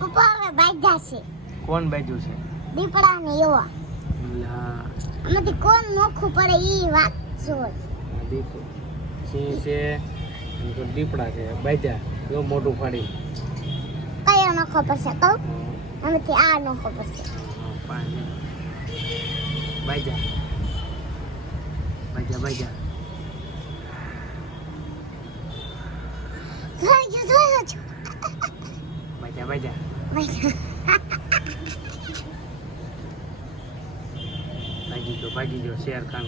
પપ્પા હવે બાજા છે. કોણ બાજુ છે? દીપડા ને એવા. લા આમાંથી કોણ નોખું પડે ઈ વાત જો. દીપડો સિંહ છે અને તો દીપડા છે બાજા જો મોટું ફાડી. કયો નોખો પડશે કહું? આમાંથી આ નોખો પડશે. પાણી બાજા બાજા બાજા જોઈ જો. બાજા બાજા ભાગી ગયો શેર ખાન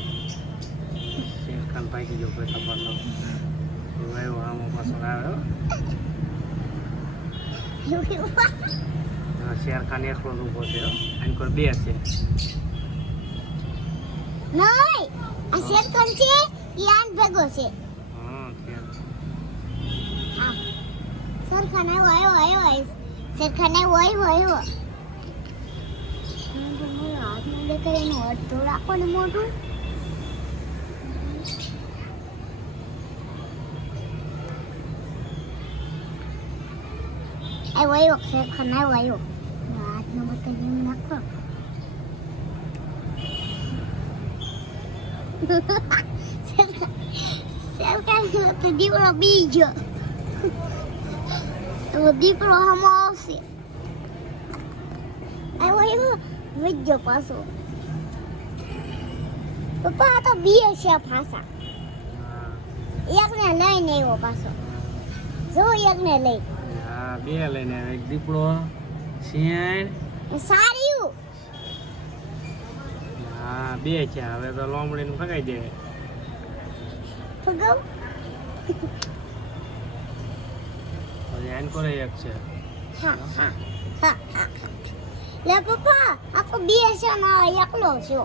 ભાગી ગયો બેટા પાછો આવ્યો આમાં પાછો આવ્યો શેર ખાન એકલો જ ઊભો છે આની કોઈ બે છે નહીં આ શેરખાન છે ઈ આન ભેગો છે. હા હા શેરખાન આવ્યો શેરખાન આવ્યો હાથમાં દેખાય એનું અડધું રાખો ને મોઢું. આવ્યો શેરખાન આવ્યો હાથમાં બતાવી એમ નાખો. શેરખાન તો દીપડો બી ગયો તો દીપડો હમો આવશે. આવ્યો વિજ્જો પાછો. પપ્પા આ તો બી છે ફાસા. એકને લઈને આવ્યો પાછો જો એકને લઈ. હા બે લઈને એક દીપડો સિંહ સાર્યું. હા બે છે હવે તો લોમડીને ફગાઈ દે. ફગાવ હવે આન કરે એક છે. હા લે પપ્પા આ તો બે છે ને આ એકલો છો.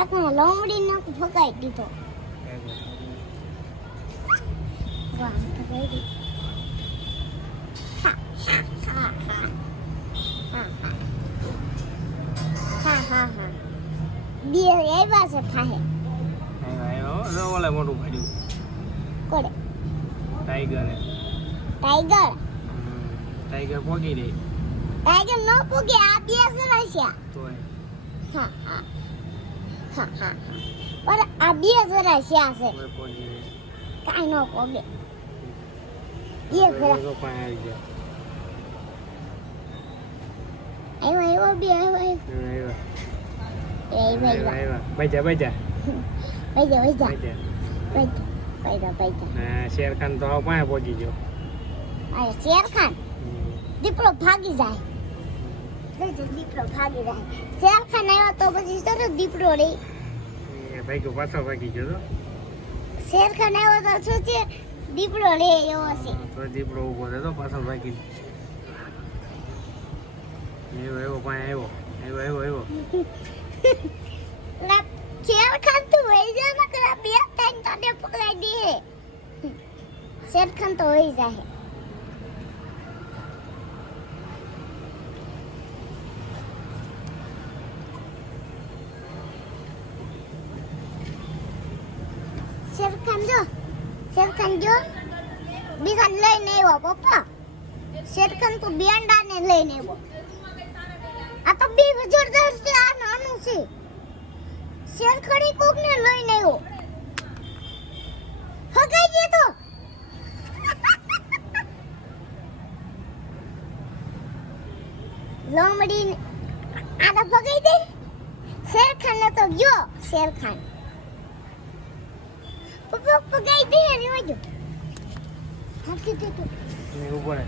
એકને લોમડીને ફગાઈ દીધો. વાહ ફગાઈ દીધો. હા બે આવ્યા છે થાહે. આવ્યો ઓલે મોટું ફાડ્યું કોડે ટાઈગરે. ટાઈગર પોગી દે ટાઈગર નો પૂગે આ બે જરા છે. તોય હા પણ આ બે જરા છે કોઈ પોગી દે કાઈ નો પૂગે. બે જરા તો પણ આવી ગયા. આવ્યો બે આવ્યો બાજા શેર ખાન તો પાસે પહોંચી ગયો. શેરખાન દીપડો ભાગી જાય. શેરખાન આવ્યો તો પછી શું દીપડો રે. પાછો ભાગી ગયો તો શેરખાન આવ્યો તો શું છે દીપડો રે એવો છે. તો દીપડો ઉભો થયો પાછો ભાગી આવ્યો આવ્યો. શેરખાન તો વહી જાય ને કરા બે ત્રણ તને પકડાઈ દે. શેરખાન તો વહી જાય. શેરખાન જો બીજા લઈને આવ્યો પપ્પા. શેરખાન તો બેંડાને લઈને આવ્યો. આ તો બી જબરદસ્ત છે. આ નાનું છે. શેરખાની કોકને લઈને આવ્યો. ફગાઈ ગયો તો લોમડી આ તો ફગાઈ દે. શેરખાન ને તો ગયો શેરખાન. પપ્પા ફગાઈ દે ને વાજો. હાકી દે તો ઉપર